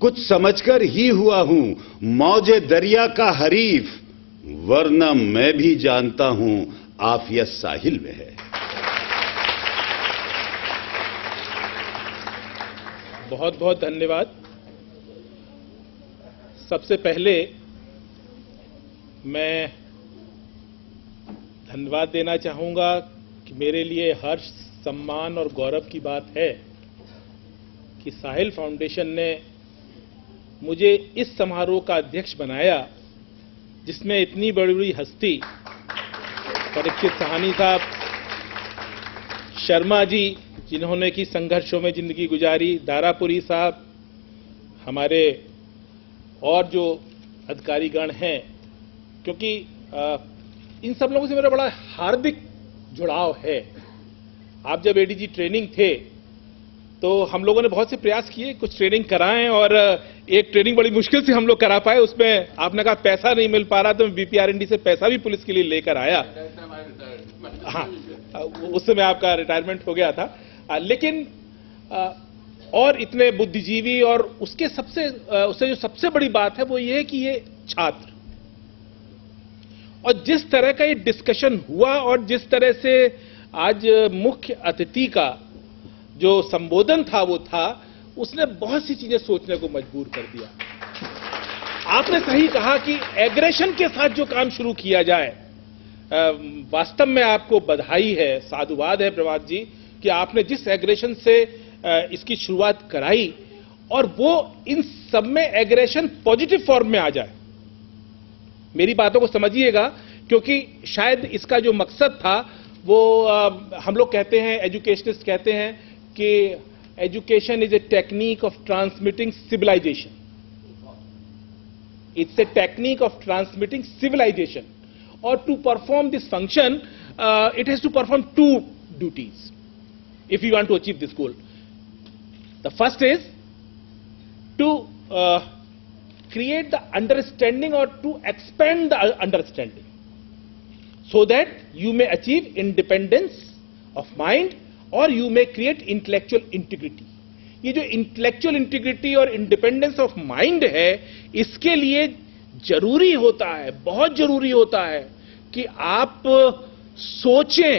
कुछ समझकर ही हुआ हूं मौजे दरिया का हरीफ, वरना मैं भी जानता हूं आफियत साहिल में है। बहुत बहुत धन्यवाद। सबसे पहले मैं धन्यवाद देना चाहूंगा कि मेरे लिए हर्ष, सम्मान और गौरव की बात है कि साहिल फाउंडेशन ने मुझे इस समारोह का अध्यक्ष बनाया जिसमें इतनी बड़ी बड़ी हस्ती परीक्षित साहनी साहब, शर्मा जी जिन्होंने की संघर्षों में जिंदगी गुजारी, दारापुरी साहब, हमारे और जो अधिकारीगण हैं, क्योंकि इन सब लोगों से मेरा बड़ा हार्दिक जुड़ाव है। आप जब एडीजी ट्रेनिंग थे तो हम लोगों ने बहुत से प्रयास किए, कुछ ट्रेनिंग कराएं, और एक ट्रेनिंग बड़ी मुश्किल से हम लोग करा पाए। उसमें आपने कहा पैसा नहीं मिल पा रहा, तो बीपीआरएनडी से पैसा भी पुलिस के लिए लेकर आया। हाँ, उस समय आपका रिटायरमेंट हो गया था, लेकिन और इतने बुद्धिजीवी, और उससे जो सबसे बड़ी बात है वो ये है कि ये छात्र, और जिस तरह का ये डिस्कशन हुआ और जिस तरह से आज मुख्य अतिथि का जो संबोधन था वो था, उसने बहुत सी चीजें सोचने को मजबूर कर दिया। आपने सही कहा कि एग्रेशन के साथ जो काम शुरू किया जाए, वास्तव में आपको बधाई है, साधुवाद है प्रभात जी कि आपने जिस एग्रेशन से इसकी शुरुआत कराई, और वो इन सब में एग्रेशन पॉजिटिव फॉर्म में आ जाए। मेरी बातों को समझिएगा, क्योंकि शायद इसका जो मकसद था वो हम लोग कहते हैं, एजुकेशनिस्ट कहते हैं कि education is a technique of transmitting civilisation. It's a technique of transmitting civilisation, और to perform this function it has to perform two duties if you want to achieve this goal. The first is to create the understanding or to expand the understanding so that you may achieve independence of mind or you may create intellectual integrity. ये जो intellectual integrity और independence of mind है, इसके लिए जरूरी होता है, बहुत जरूरी होता है कि आप सोचें।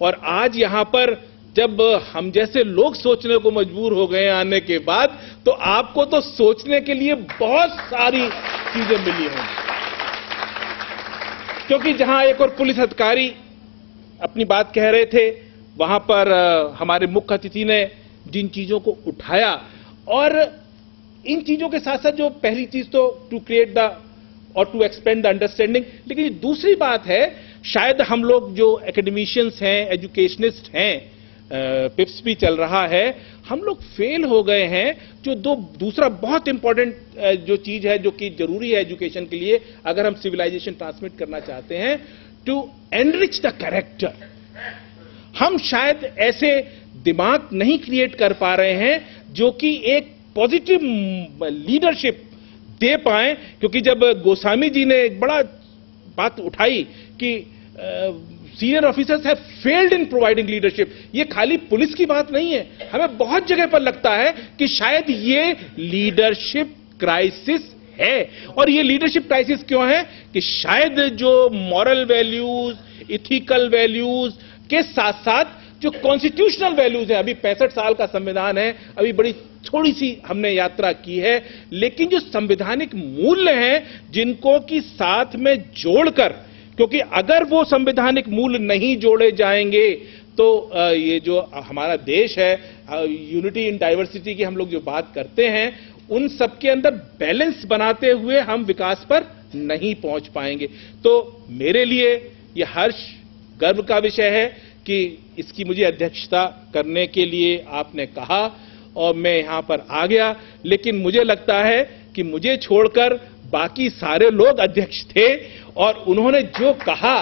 और आज यहां पर जब हम जैसे लोग सोचने को मजबूर हो गए आने के बाद, तो आपको तो सोचने के लिए बहुत सारी चीजें मिली होंगी। क्योंकि जहां एक और पुलिस अधिकारी अपनी बात कह रहे थे, वहां पर हमारे मुख्य अतिथि ने जिन चीजों को उठाया, और इन चीजों के साथ साथ जो पहली चीज तो टू क्रिएट द और टू एक्सपेंड द अंडरस्टैंडिंग, लेकिन ये दूसरी बात है, शायद हम लोग जो एकेडमिशियंस हैं, एजुकेशनिस्ट हैं, पिप्स भी चल रहा है, हम लोग फेल हो गए हैं। जो दूसरा बहुत इंपॉर्टेंट जो चीज है, जो कि जरूरी है एजुकेशन के लिए, अगर हम सिविलाइजेशन ट्रांसमिट करना चाहते हैं, टू एनरिच द कैरेक्टर। हम शायद ऐसे दिमाग नहीं क्रिएट कर पा रहे हैं जो कि एक पॉजिटिव लीडरशिप दे पाए। क्योंकि जब गोस्वामी जी ने एक बड़ा बात उठाई कि senior officers have failed in providing leadership, ये खाली पुलिस की बात नहीं है, हमें बहुत जगह पर लगता है कि शायद ये लीडरशिप क्राइसिस है। और ये लीडरशिप क्राइसिस क्यों है कि शायद जो मॉरल वैल्यूज, इथिकल वैल्यूज के साथ साथ जो कॉन्स्टिट्यूशनल वैल्यूज है, अभी 65 साल का संविधान है, अभी बड़ी थोड़ी सी हमने यात्रा की है, लेकिन जो संवैधानिक मूल्य हैं जिनको कि साथ में जोड़कर, क्योंकि अगर वो संवैधानिक मूल्य नहीं जोड़े जाएंगे तो ये जो हमारा देश है, यूनिटी इन डाइवर्सिटी की हम लोग जो बात करते हैं, उन सबके अंदर बैलेंस बनाते हुए हम विकास पर नहीं पहुंच पाएंगे। तो मेरे लिए ये हर्ष, गर्व का विषय है कि इसकी मुझे अध्यक्षता करने के लिए आपने कहा और मैं यहां पर आ गया। लेकिन मुझे लगता है कि मुझे छोड़कर बाकी सारे लोग अध्यक्ष थे और उन्होंने जो कहा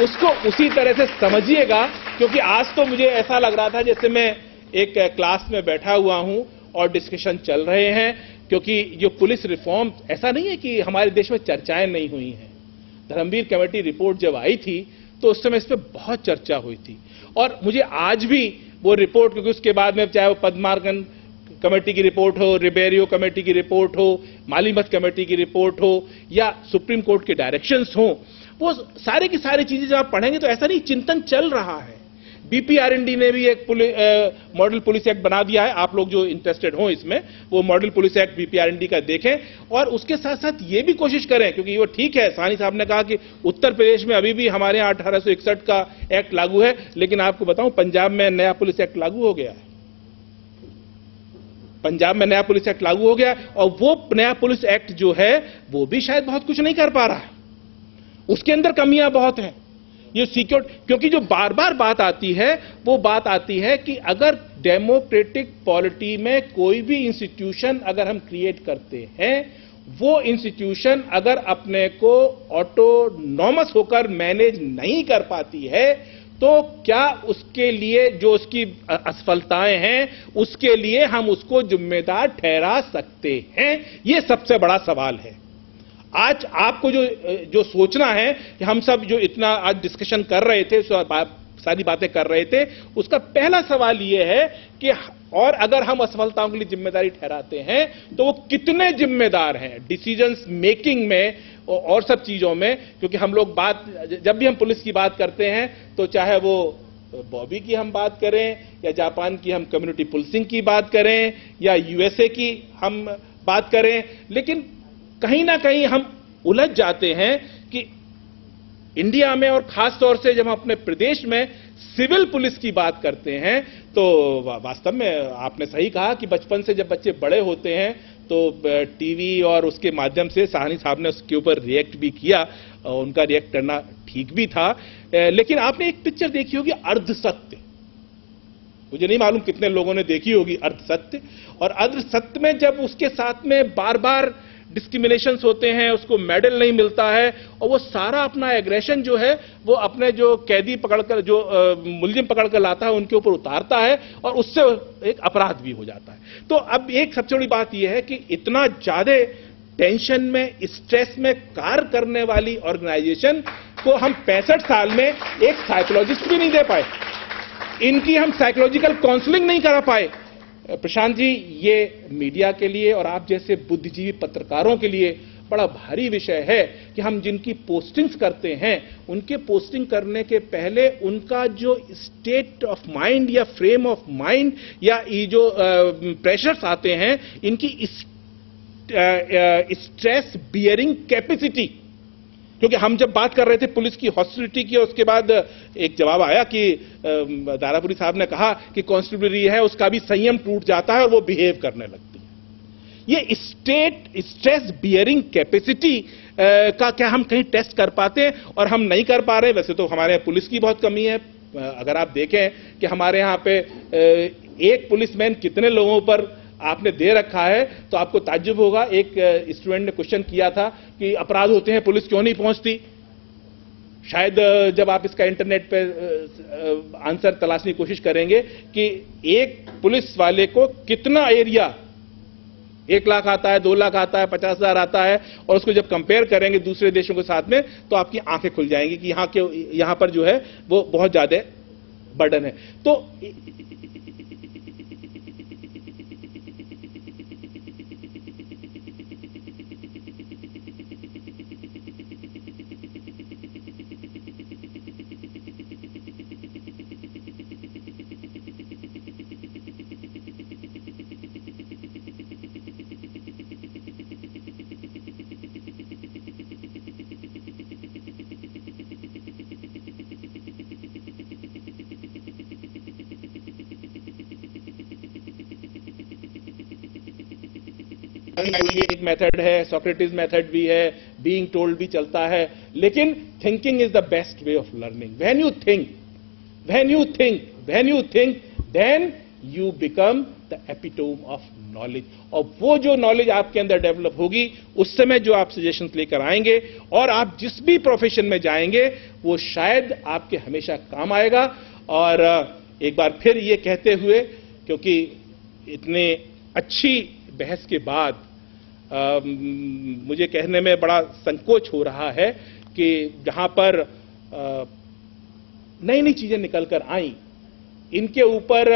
उसको उसी तरह से समझिएगा, क्योंकि आज तो मुझे ऐसा लग रहा था जैसे मैं एक क्लास में बैठा हुआ हूं और डिस्कशन चल रहे हैं। क्योंकि जो पुलिस रिफॉर्म, ऐसा नहीं है कि हमारे देश में चर्चाएं नहीं हुई हैं। धर्मवीर कमेटी रिपोर्ट जब आई थी तो उस समय इस पर बहुत चर्चा हुई थी, और मुझे आज भी वो रिपोर्ट, क्योंकि उसके बाद में चाहे वो पद्मार्गन कमेटी की रिपोर्ट हो, रिबेरियो कमेटी की रिपोर्ट हो, मालीमत कमेटी की रिपोर्ट हो, या सुप्रीम कोर्ट के डायरेक्शंस हो, वो सारी की सारी चीजें जब आप पढ़ेंगे तो ऐसा नहीं, चिंतन चल रहा है। बीपीआरएनडी ने भी एक मॉडल पुलिस एक्ट बना दिया है। आप लोग जो इंटरेस्टेड हो इसमें, वो मॉडल पुलिस एक्ट बीपीआरएनडी का देखें, और उसके साथ साथ ये भी कोशिश करें, क्योंकि वो ठीक है, साहनी साहब ने कहा कि उत्तर प्रदेश में अभी भी हमारे यहाँ 1861 का एक्ट लागू है, लेकिन आपको बताऊं पंजाब में नया पुलिस एक्ट लागू हो गया है। पंजाब में नया पुलिस एक्ट लागू हो गया, और वो नया पुलिस एक्ट जो है वो भी शायद बहुत कुछ नहीं कर पा रहा है, उसके अंदर कमियां बहुत हैं। ये सिक्योर, क्योंकि जो बार बार बात आती है, वो बात आती है कि अगर डेमोक्रेटिक पॉलिटी में कोई भी इंस्टीट्यूशन अगर हम क्रिएट करते हैं, वो इंस्टीट्यूशन अगर अपने को ऑटोनॉमस होकर मैनेज नहीं कर पाती है, तो क्या उसके लिए जो उसकी असफलताएं हैं, उसके लिए हम उसको जिम्मेदार ठहरा सकते हैं? ये सबसे बड़ा सवाल है। आज आपको जो सोचना है कि हम सब जो इतना आज डिस्कशन कर रहे थे, सारी बातें कर रहे थे, उसका पहला सवाल यह है कि और अगर हम असफलताओं के लिए जिम्मेदारी ठहराते हैं तो वो कितने जिम्मेदार हैं डिसीजंस मेकिंग में और सब चीजों में। क्योंकि हम लोग जब भी हम पुलिस की बात करते हैं, तो चाहे वो बॉबी की हम बात करें, या जापान की हम कम्युनिटी पुलिसिंग की बात करें, या यूएसए की हम बात करें, लेकिन कहीं ना कहीं हम उलझ जाते हैं कि इंडिया में, और खास तौर से जब हम अपने प्रदेश में सिविल पुलिस की बात करते हैं, तो वास्तव में आपने सही कहा कि बचपन से जब बच्चे बड़े होते हैं तो टीवी और उसके माध्यम से साहनी साहब ने उसके ऊपर रिएक्ट भी किया, उनका रिएक्ट करना ठीक भी था। लेकिन आपने एक पिक्चर देखी होगी अर्धसत्य, मुझे नहीं मालूम कितने लोगों ने देखी होगी अर्धसत्य। और अर्धसत्य में जब उसके साथ में बार बार डिस्क्रिमिनेशंस होते हैं, उसको मेडल नहीं मिलता है, और वो सारा अपना एग्रेशन जो है वो अपने जो कैदी पकड़कर, जो मुलजिम पकड़कर लाता है, उनके ऊपर उतारता है, और उससे एक अपराध भी हो जाता है। तो अब एक सबसे बड़ी बात यह है कि इतना ज्यादा टेंशन में, स्ट्रेस में कार्य करने वाली ऑर्गेनाइजेशन को हम 65 साल में एक साइकोलॉजिस्ट भी नहीं दे पाए, इनकी हम साइकोलॉजिकल काउंसलिंग नहीं करा पाए। प्रशांत जी, ये मीडिया के लिए और आप जैसे बुद्धिजीवी पत्रकारों के लिए बड़ा भारी विषय है कि हम जिनकी पोस्टिंग्स करते हैं, उनके पोस्टिंग करने के पहले उनका जो स्टेट ऑफ माइंड या फ्रेम ऑफ माइंड या ये जो प्रेशर्स आते हैं, इनकी स्ट्रेस बियरिंग कैपेसिटी। क्योंकि हम जब बात कर रहे थे पुलिस की हॉस्टिलिटी की, उसके बाद एक जवाब आया कि दारापुरी साहब ने कहा कि कांस्टेबलरी है उसका भी संयम टूट जाता है और वो बिहेव करने लगती है। ये स्ट्रेस बियरिंग कैपेसिटी का क्या हम कहीं टेस्ट कर पाते हैं? और हम नहीं कर पा रहे। वैसे तो हमारे पुलिस की बहुत कमी है। अगर आप देखें कि हमारे यहाँ पे एक पुलिसमैन कितने लोगों पर आपने दे रखा है, तो आपको ताज्जुब होगा। एक स्टूडेंट ने क्वेश्चन किया था कि अपराध होते हैं, पुलिस क्यों नहीं पहुंचती। शायद जब आप इसका इंटरनेट पे आंसर तलाशने की कोशिश करेंगे कि एक पुलिस वाले को कितना एरिया, 1 लाख आता है, 2 लाख आता है, 50,000 आता है, और उसको जब कंपेयर करेंगे दूसरे देशों के साथ में, तो आपकी आंखें खुल जाएंगी कि यहां पर जो है वो बहुत ज्यादा बर्डन है। तो एक मेथड है, सोक्रेटिस मेथड भी है, बीइंग टोल्ड भी चलता है, लेकिन thinking is the best way of learning. When you think then you become the epitome of knowledge. और वो जो नॉलेज आपके अंदर डेवलप होगी, उस समय जो आप सजेशंस लेकर आएंगे और आप जिस भी प्रोफेशन में जाएंगे, वो शायद आपके हमेशा काम आएगा। और एक बार फिर ये कहते हुए, क्योंकि इतने अच्छी बहस के बाद मुझे कहने में बड़ा संकोच हो रहा है कि जहां पर नई नई चीजें निकल कर आई, इनके ऊपर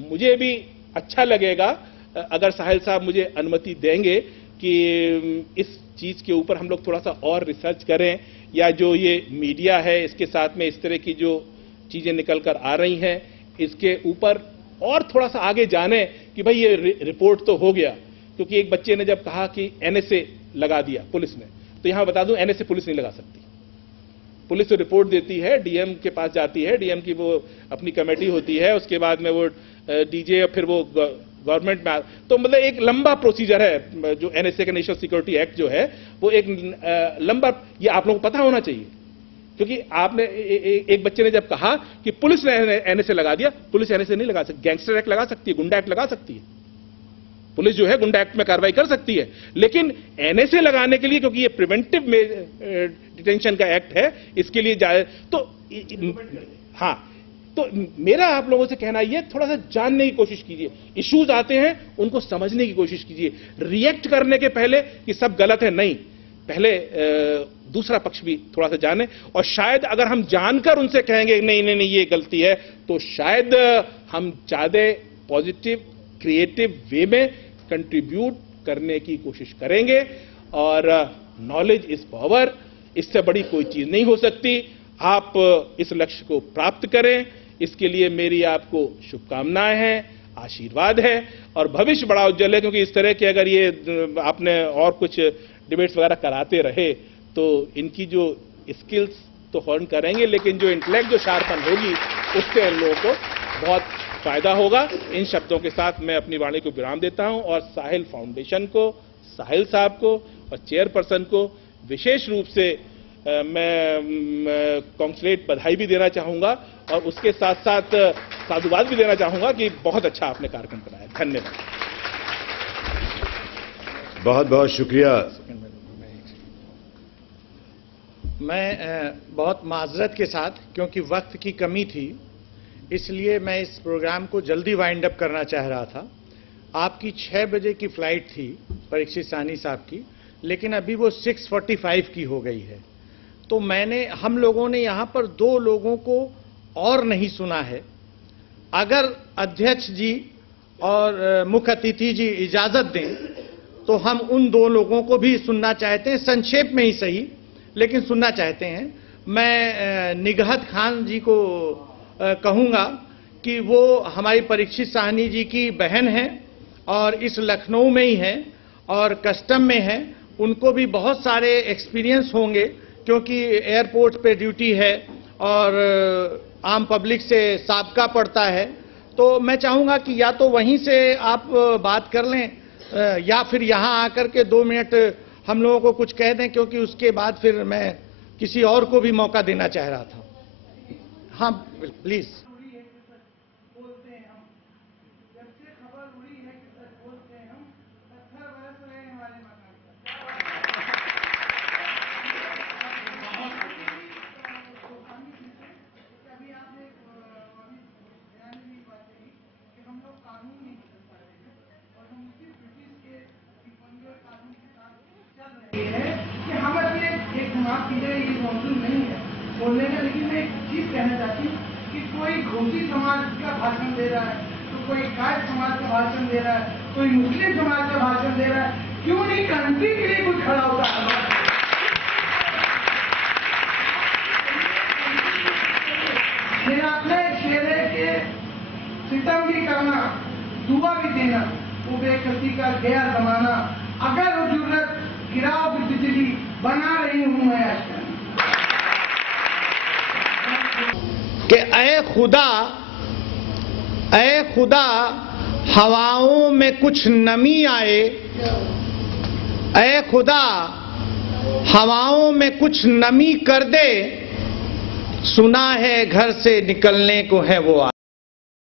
मुझे भी अच्छा लगेगा अगर साहिल साहब मुझे अनुमति देंगे कि इस चीज के ऊपर हम लोग थोड़ा सा और रिसर्च करें, या जो ये मीडिया है इसके साथ में इस तरह की जो चीजें निकल कर आ रही हैं इसके ऊपर और थोड़ा सा आगे जाने कि भाई ये रिपोर्ट तो हो गया। क्योंकि एक बच्चे ने जब कहा कि एनएसए लगा दिया पुलिस ने, तो यहां बता दूं एनएसए पुलिस नहीं लगा सकती। पुलिस तो रिपोर्ट देती है, डीएम के पास जाती है, डीएम की वो अपनी कमेटी होती है, उसके बाद में वो डीजे और फिर वो गवर्नमेंट में, तो मतलब एक लंबा प्रोसीजर है। जो एनएसए का नेशनल सिक्योरिटी एक्ट जो है वो एक लंबा, ये आप लोगों को पता होना चाहिए। क्योंकि आपने एक बच्चे ने जब कहा कि पुलिस ने एनएसए लगा दिया, पुलिस एनएसए नहीं लगा सकती, गैंगस्टर एक्ट लगा सकती है, गुंडा एक्ट लगा सकती है, पुलिस जो है गुंडा एक्ट में कार्रवाई कर सकती है। लेकिन एनएसए लगाने के लिए, क्योंकि ये प्रिवेंटिव डिटेंशन का एक्ट है, इसके लिए जाए तो हाँ, तो मेरा आप लोगों से कहना यह, थोड़ा सा जानने की कोशिश कीजिए, इश्यूज आते हैं उनको समझने की कोशिश कीजिए, रिएक्ट करने के पहले कि सब गलत है, नहीं, पहले दूसरा पक्ष भी थोड़ा सा जाने। और शायद अगर हम जानकर उनसे कहेंगे नहीं नहीं नहीं ये गलती है, तो शायद हम ज्यादा पॉजिटिव क्रिएटिव वे में कंट्रीब्यूट करने की कोशिश करेंगे। और नॉलेज इज पावर, इससे बड़ी कोई चीज नहीं हो सकती। आप इस लक्ष्य को प्राप्त करें, इसके लिए मेरी आपको शुभकामनाएं हैं, आशीर्वाद है, और भविष्य बड़ा उज्जवल है। क्योंकि इस तरह के अगर ये आपने और कुछ डिबेट्स वगैरह कराते रहे तो इनकी जो स्किल्स तो हॉर्न करेंगे, लेकिन जो इंटेलेक्ट जो शार्पन होगी उससे इन लोगों को बहुत फायदा होगा। इन शब्दों के साथ मैं अपनी वाणी को विराम देता हूं और साहिल फाउंडेशन को, साहिल साहब को और चेयरपर्सन को विशेष रूप से मैं कॉन्ग्रेचुलेट बधाई भी देना चाहूंगा और उसके साथ साथ साधुवाद भी देना चाहूंगा कि बहुत अच्छा आपने कार्यक्रम कराया। धन्यवाद। बहुत बहुत शुक्रिया। मैं बहुत माजरत के साथ, क्योंकि वक्त की कमी थी, इसलिए मैं इस प्रोग्राम को जल्दी वाइंड अप करना चाह रहा था। आपकी 6 बजे की फ्लाइट थी परीक्षित साहनी साहब की, लेकिन अभी वो 6:45 की हो गई है। तो हम लोगों ने यहाँ पर 2 लोगों को और नहीं सुना है। अगर अध्यक्ष जी और मुख्य अतिथि जी इजाजत दें तो हम उन 2 लोगों को भी सुनना चाहते हैं, संक्षेप में ही सही, लेकिन सुनना चाहते हैं। मैं निगहत खान जी को कहूंगा कि वो हमारी परीक्षित साहनी जी की बहन हैं और इस लखनऊ में ही हैं और कस्टम में हैं। उनको भी बहुत सारे एक्सपीरियंस होंगे, क्योंकि एयरपोर्ट पे ड्यूटी है और आम पब्लिक से साबका पड़ता है। तो मैं चाहूंगा कि या तो वहीं से आप बात कर लें या फिर यहाँ आकर के 2 मिनट हम लोगों को कुछ कह दें, क्योंकि उसके बाद फिर मैं किसी और को भी मौका देना चाह रहा था। हाँ प्लीज। कि हम अपने एक माफ कीजिए, ये मौजूद नहीं है बोलने का, लेकिन मैं एक चीज कहना चाहती हूँ कि कोई घोसी समाज का भाषण दे रहा है, तो कोई गाय समाज का भाषण दे रहा है, कोई मुस्लिम समाज का भाषण दे रहा है, क्यों नहीं क्रांति के लिए कुछ खड़ा होता है? मेरा अपना एक शेर है कि सितम भी करना, दुआ भी देना, वो बेकसी का गया जमाना, अगर जरूरत गिराओ की बिजली बना रही हूं मैं आजकल। कि ऐ खुदा हवाओं में कुछ नमी आए, ऐ खुदा हवाओं में कुछ नमी कर दे, सुना है घर से निकलने को है वो